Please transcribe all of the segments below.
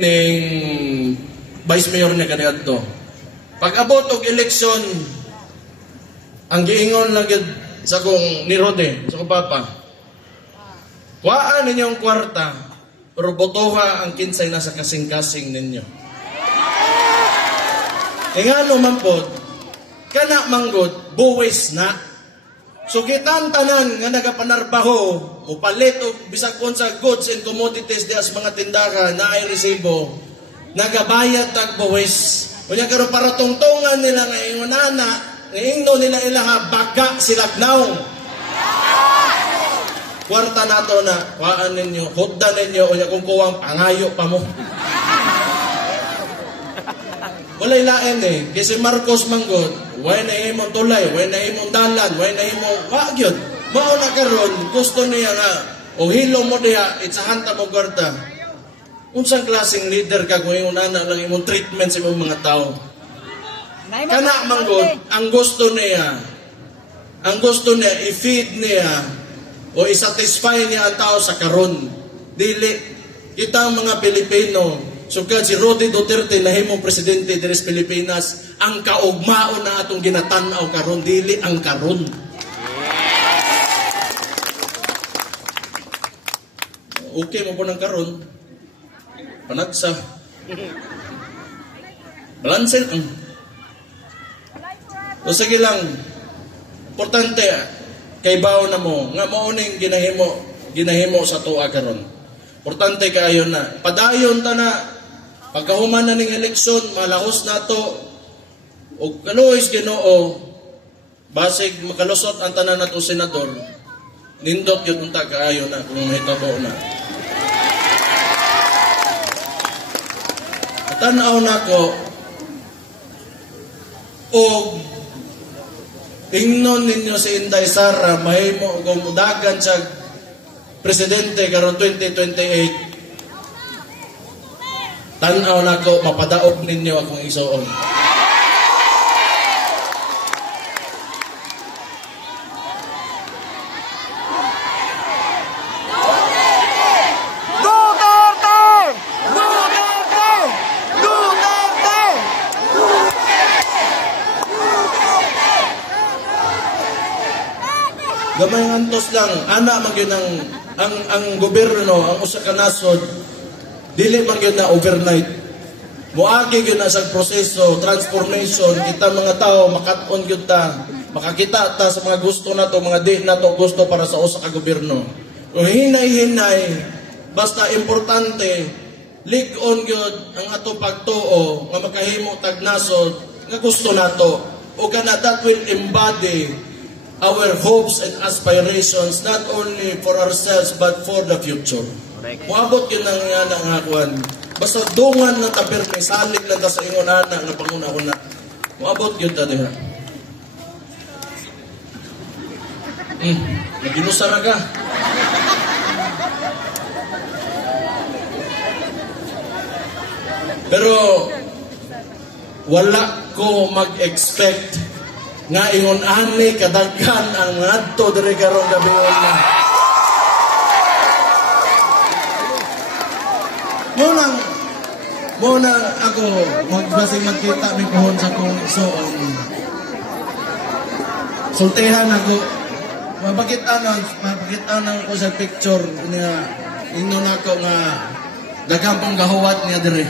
ning vice mayor niya kaniadto. Pag abot og eleksyon, ang giingon lang yun sa kong ni Rode, sa kong papa, kuhaan ninyong kwarta, pero botoha ang kinsay nasa kasing-kasing ninyo. E nga naman po, kana manggod, buwis na. So kitang tanan nga nagapanarbaho, upalit o bisag sa goods and commodities di as mga tindahan na ay resibo, nagabayad tag buwis. Kunya karo para tungtungan nila nga ingonana, nga ingno nila ilaha baga silagnaw. Kwarta nato na, waan ninyo, hudda ninyo, kunya kung kuwang pangayo pa mo. Walay lain eh, kasi Marcos manggod, way na imong tulay, way na imong dalan, way na imong wagyod. Mao na karon, gusto niya nga, o hilo mo diha, itsahanta mo kwarta. Unsang klaseng leader ka kung yung anak lang imong treatment sa imong mga tao. Kana manggod, ang gusto niya i-feed niya o i-satisfy niya ang tao sa karon. Dili, kita ang mga Pilipino, sugad si Rodi Duterte na himong presidente diri sa Pilipinas, ang kaugmaon na atong ginatan-aw karon, dili ang karon. Okay mo po ng karon. Panagsa. Balansin. So sige lang. Importante kay bawo na mo nga mao ning ginahimo sa tuwa karon. Importante kaayo na. Padayon ta na pagkahuman na ning eleksyon, malahos nato og kaluoy Ginoo basig makalusot ang tanan nato senador. Nindot gyud unta kaayo na kung mahitabo na. Tanaw na ko o ingnon ninyo si Inday Sara mahimo gumudagan sa presidente karon 2028. Tanaw na ko mapadaog ninyo akong isuon. Gamay ngantos lang, ana man gyud ang gobyerno, ang usa ka nasod, dili man gyud na overnight. Moagi gyud na sa proseso, transformation, kita mga tao makat-on gyud ta, makakita ta sa mga gusto nato, mga di nato gusto para sa usa ka gobyerno. Kung hinay-hinay, basta importante, lig-on gyud ang ato pagtuo nga makahimo tag nasod nga gusto nato. O kana that will embody our hopes and aspirations, not only for ourselves, but for the future. Muabot yun ang nga kuhan. Basta dungan ng tabir, may salig lang ta sa ingon anak na panguna-una. Muabot yun ta diha. Naginusara ka. Pero, wala ko mag-expect nga ingon ani kadaghan ang ngadto diri karong gabi na. Muna ako magbasig magkita mi pohon sa kong isuon. Sultihan ako. Mapakita na ko sa picture niya ingnon ako nga daghang pang gahuwat niya diri.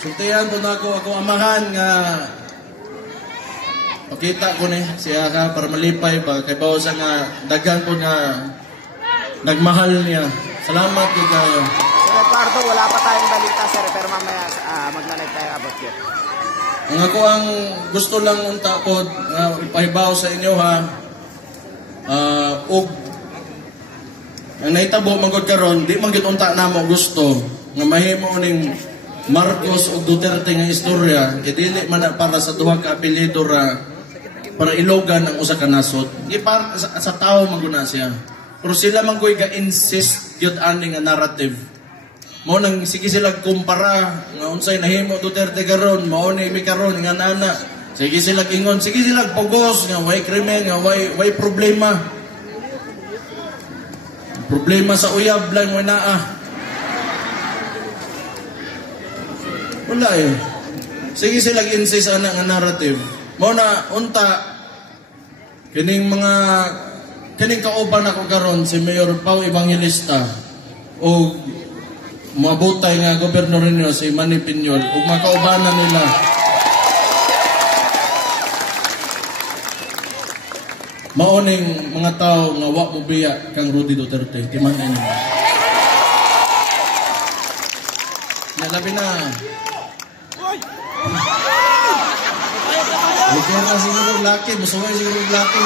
Sultihan po na ako amahan nga pakita ko ni siya ka para malipay ba kay bawsa nga daghan po nga nagmahal niya. Salamat po kayo. Sir Eduardo, wala pa tayong balita sir pero mamaya magla-live tayo about yun. Ang ako ang gusto lang unta ko ipahibaw sa inyo ha og ang nahitabo magod karon di man gyud unta namo gusto nga mahimo ning Marcos o Duterte nga istorya, dili man para sa duha ka apelyido para ilogan ang usa ka nasod. Di para sa tao maguna siya. Pero sila man koy ga-insist gyud ani nga narrative. Mao nang sige sila kumpara nga unsay nahimo Duterte karon, mao ni mi karon nga nana. Sige sila ingon, sige sila pugos nga way krimen, nga way problema. Problema sa uyab lang mo naa. Wala eh. Sige sila insist ana nga narrative. Mao na unta kining kauban ako karon si Mayor Pao Evangelista o mabutay nga gobernador niyo si Manny Piñol ug makaubanan nila. Maoning mga tao nga wa mo biya kang Rudy Duterte timan-an niyo. Labi na. Lugar na siguro laki, masaway siguro laki.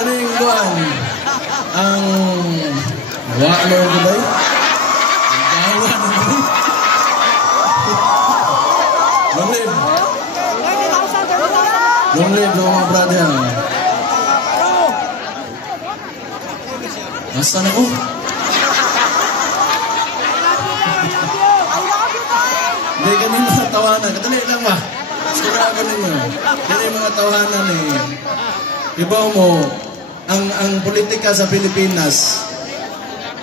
Ano yung doon? Ang wala ko ba? Ang gawa na ba? Long live mga brother. Basta na ko. Hindi ganun mga tawanan. Katali lang ba? Sigurado ninyo. Hindi mga tawanan eh. Iba mo, ang politika sa Pilipinas,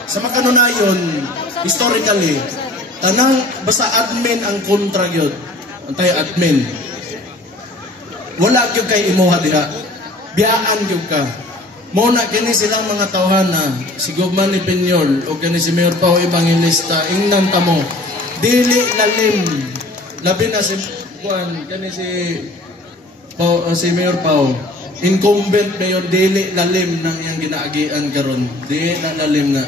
sa makanunayon, historically, tanang basta admin ang kontra yun. Antay admin. Wala yun kay imuha diha. Biyaan yun ka. Muna kini silang mga tawhana, si Manny Piñol o kini si Mayor Pao Evangelista, ingnan ta mo. Dili lalim. Labi na si Juan, kani si Mayor Pao. Incumbent mayor, dili lalim ng iyang ginaagian karon. Dili na lalim na.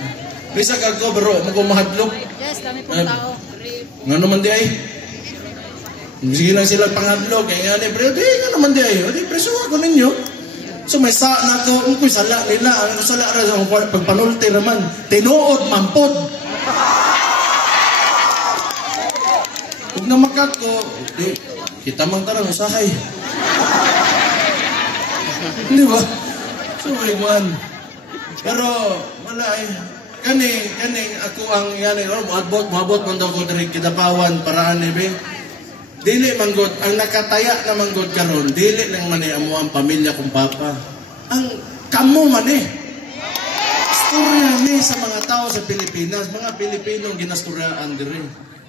Bisa kagko bro, magumahadlok. Yes, kami pong tao. Nga naman di ay. Sige lang sila panghadlok. Kaya nga ni bro, di nga naman di ay. Di preso ako ninyo. So may sa na to, kung sala nila, ang sala ra sa pagpanulti raman. Tinuod, mampod. Huwag na makat ko, kita mang tarang usahay. Di ba? So, man. Pero, wala eh. Kani, ako ang yan eh. Maabot man daw ko dari Kidapawan, paraan eh, be. Dili manggod, ang nakataya na manggod karon, dili lang man eh amo ang pamilya kong papa. Ang kamo man eh. Istorya ni sa mga tao sa Pilipinas, mga Pilipinong ginastoryaan diri.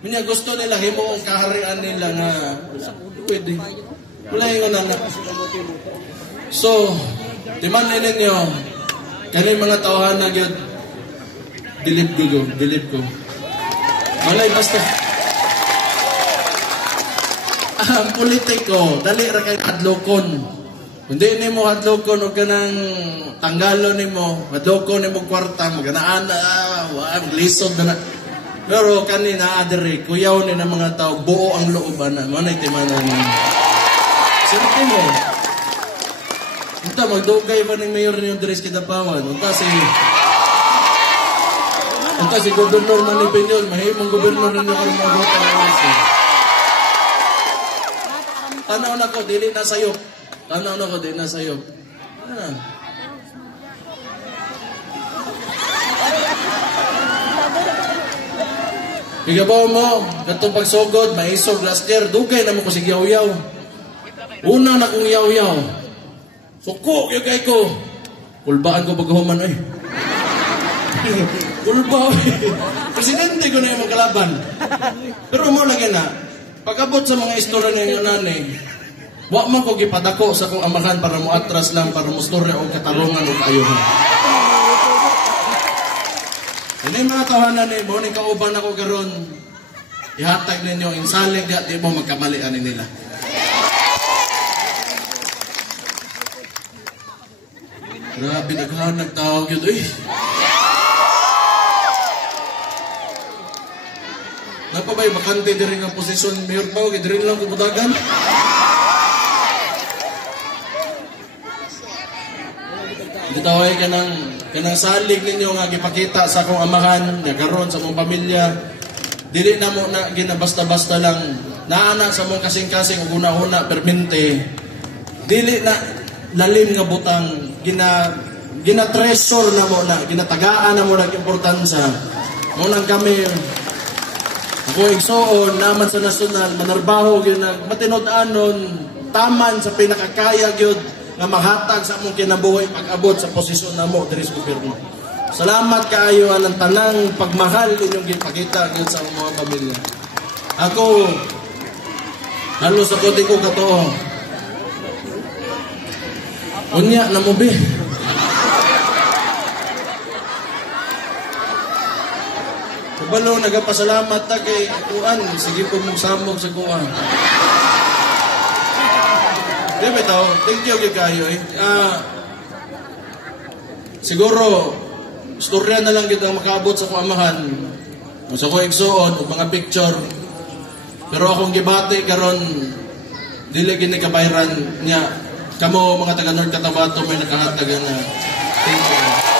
Minya gusto nila himo ang kaharian nila nga pwede. Wala yung na. So, timanin ninyo, kani mga tawahan na gyud dilip ko. Malay basta. Ang politiko, dali ra kay adlokon. Kundi nimo adlokon og kanang tanggalo nimo, adlokon nimo kwarta, maganaan na, lisod na. Pero kanina adere, kuyaw ni na mga tao, buo ang loob ana, manay timanan ni. Sino mo? Unta magdugay ba ng mayor niyo diri sa Kidapawan? Unta si Gobernador Manny Piñol, mahimong gobernador ninyo karon mga bota. Tanaw na ko, dili na sayo. Igabaw mo, katong pagsugod, maisog last year, dugay na mo ko si yaw-yaw. Una na kong yaw-yaw. Suko, yagay ko. Kulbaan ko paghuman eh. Kulba eh. Presidente ko na yung magkalaban. Pero mo lagi na, pag-abot sa mga istorya ninyo nanay, wa man ko gipadako sa kong amahan para mo atras lang, para mo storya o katarungan o kaayuhan. Hindi mga tahanan eh, mo ni kauban ako karon, ihatag ninyo, insalig di mo magkamalian nila. Grabe, nagtawag yun eh. Napabay, bakante din ang posisyon Mayor Pao, din lang kumutagan. Ditaway ka ng salig ninyo nga gipakita sa akong amahan, nagaroon sa mong pamilya. Dili na mo na ginabasta-basta lang, naana sa mong kasing-kasing ug una-una permente. Dili na lalim nga butang, gina-treasure na mo na, ginatagaan na mo na importansya. Munang kami, ako igsoon, naman sa nasyonal, manarbaho, matinod-anon, taman sa pinakakaya, gyud nga mahatag sa among kinabuhi pag-abot sa posisyon namo diri sa gobyerno. Salamat kaayo anang tanang pagmahal inyong gipakita gyud sa mga pamilya. Ako halos ako di ko katoo. Unya na mo bi. Kabalo nagapasalamat ta kay kuan, sige po mong samog sa kuan. Di ba ito? Thank you kayo eh. Siguro istorya na lang kita makaabot sa kuamahan. Sa ko igsuon og mga picture. Pero akong gibati karon dili gini kabayran niya. Kamo mga taga North Cotabato may nakahatag na. Thank you.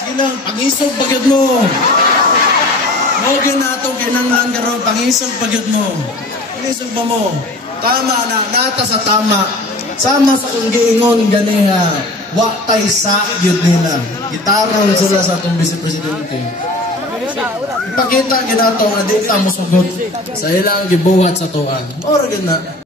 Sige lang, pangisog pagyod mo. Huwag yun na itong kinanglan karon, pangisog pagyod mo. Pangisog ba mo? Tama na, nata sa tama. Sama sa kong giingon ganiha, waktay sa yun nila. Gitaron sila sa itong vice-presidente. Ipakita ginato nga di ta mo sugot sa ilang gibuhat sa tuan. Or gina.